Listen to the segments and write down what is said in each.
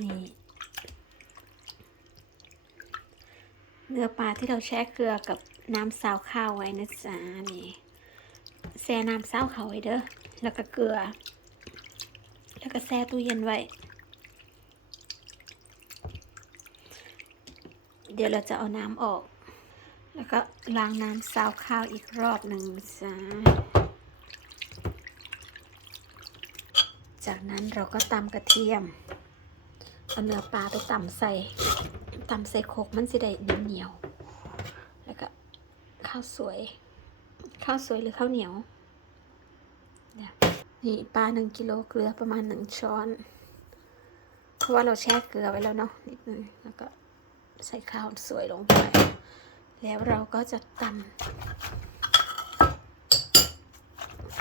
นี่เนื้อปลาที่เราแช่เกลือกับน้ำซาวข้าวไว้นะจ๊ะนี่แช่น้ำซาวเขาวไว้เด้อแล้วก็เกลือ แล้วก็แช่ตู้เย็นไว้ เดี๋ยวเราจะเอาน้ำออก แล้วก็ล้างน้ำซาวข้าวอีกรอบหนึ่งจ้าจากนั้นเราก็ตำกระเทียม เอาเนื้อปลาไปตำใส่ตำใส่โคกมันสิได้เหนียวเหนียวๆแล้วก็ข้าวสวย ข้าวสวยหรือข้าวเหนียวเนี่ยปลาหนึ่งกิโลเกลือประมาณหนึ่งช้อน เพราะว่าเราแช่เกลือไว้แล้วเนาะนิดนึงแล้วก็ใส่ข้าวสวยลงไป แล้วเราก็จะตำ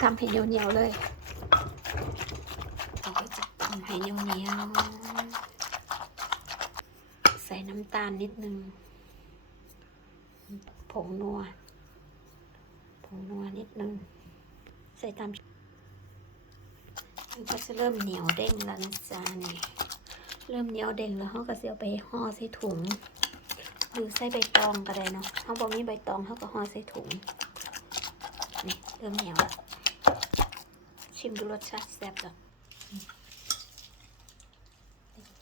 ตำให้เหนียวเหนียวๆเลยเราก็จะตำให้เหนียวเหนียวๆ ส่น้ำตาลนิดนึง ผงนัว ผงนัวนิดนึง ใส่ตามมันก็จะเริ่มเหนียวเด้งแล้วนะจ๊ะนี่เริ่มเหนียวเด้งแล้วเขาก็จะเอาไปห่อใส่ถุง หรือใส่ใบตองก็ได้เนาะเขาบอกมีใบตองเขาก็ห่อใส่ถุงนี่เริ่มเหนียวแล้วชิมดูรสชาติแซ่บแล้ว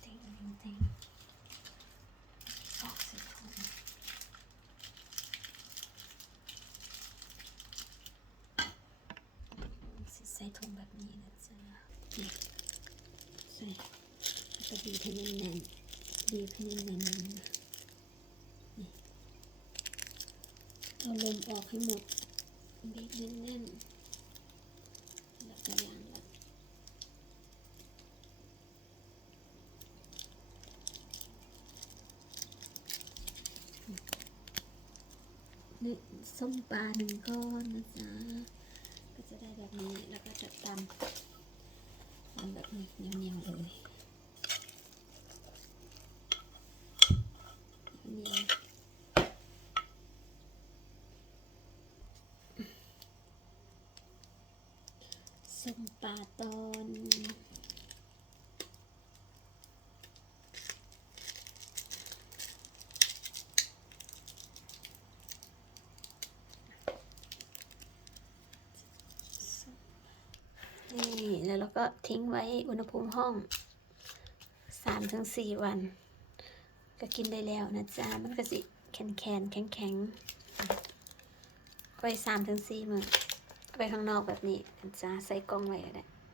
เต็งๆเต็งๆออกใส่ถุง สิใส่ถุงแบบนี้นะจ๊ะนี่ใส่แล้วก็บีบให้แน่นๆบีบให้แน่นๆนะนี่เอาลมออกให้หมดบีบแน่นๆแล้วก็ล้างแล้วนี่ส้มปลาหนึ่งก้อนนะจ๊ะ ก็จะได้แบบนี้ แล้วก็จะตำตำแบบนี้เนียวๆเลยเนียวส้มปลาตอน นี่แล้วเราก็ทิ้งไว้อุณหภูมิห้องสามถึงสี่วัน ก็กินได้แล้วนะจ๊ะมันก็สิแข็งแข็งแข็งแข็งไว้สามถึงสี่มื้อไปข้างนอกแบบนี้นะจ๊ะใส่กล้องไว้ก็ได้